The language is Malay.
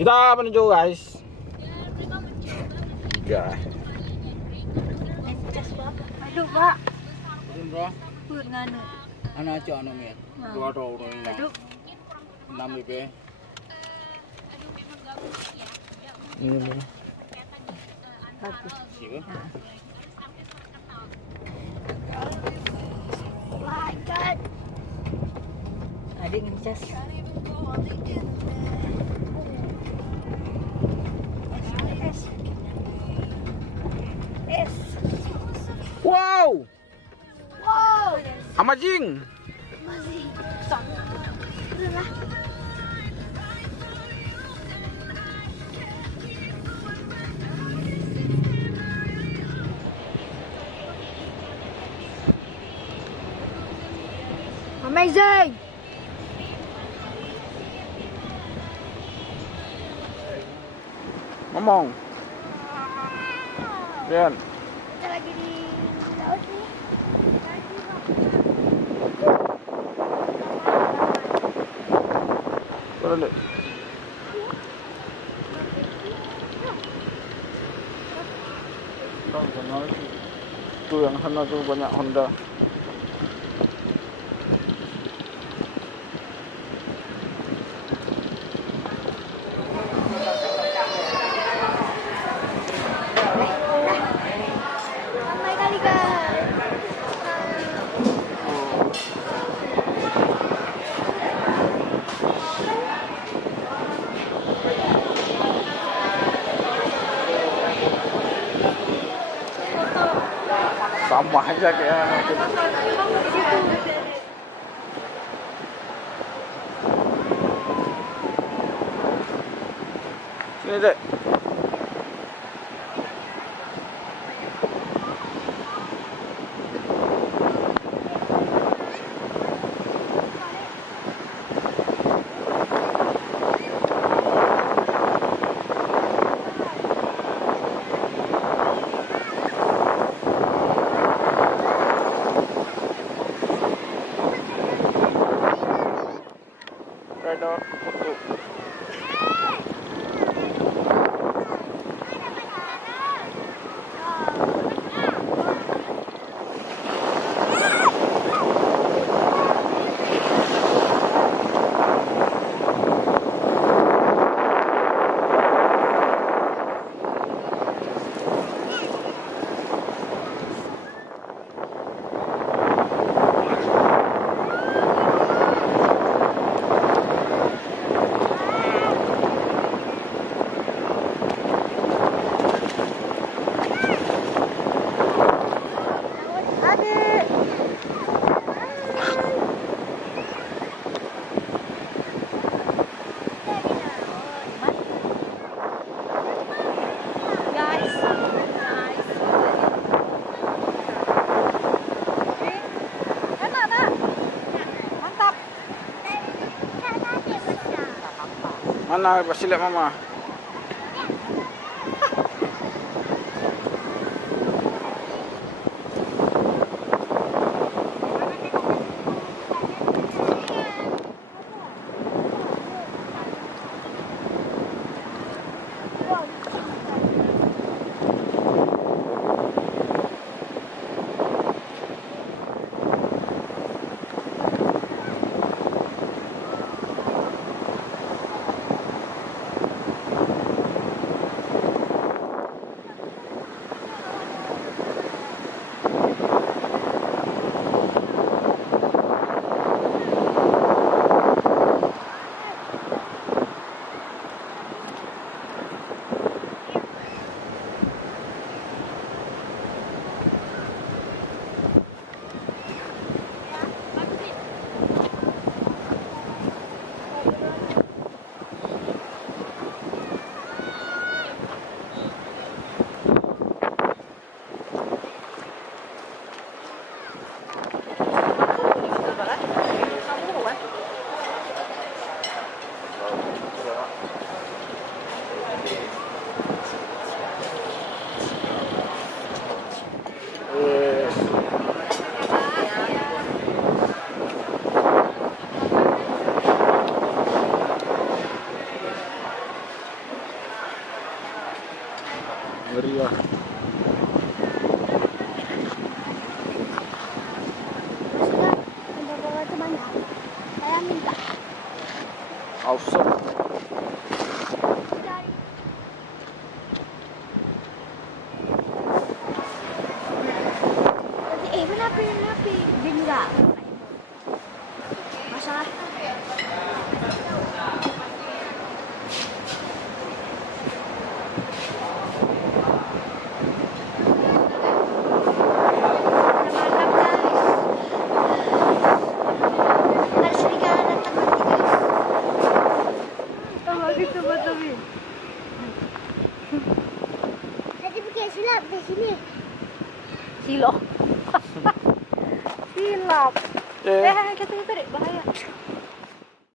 Kita menuju guys. Ya. Aduh, Pak. Turun bro. Pun nganu. Anak aja anak miat. Dua orang ini. Aduh. 6 BP. Ini bro. Bagus. Siapa? My God. Adik ngecas. Wow. Wow. Amazing. Masih. Sok. Udah. Amazing. Ngomong. Rian. Kita lagi di laut nih. Turun deh. Tuh yang sana tuh banyak Honda. Ramai kali guys. Sama aja kayak sini deh. Rider foto. Adik. Guys. Enak, Nak. Mantap. Mana kasih lihat mama? Ngeri lah. Sudah, bawa ke mana? Saya minta. Ausap. Dari. Menapi. Dia enggak. Masalah. Tadi pakai silap di sini. Silap. Silap. Eh, Kita bahaya.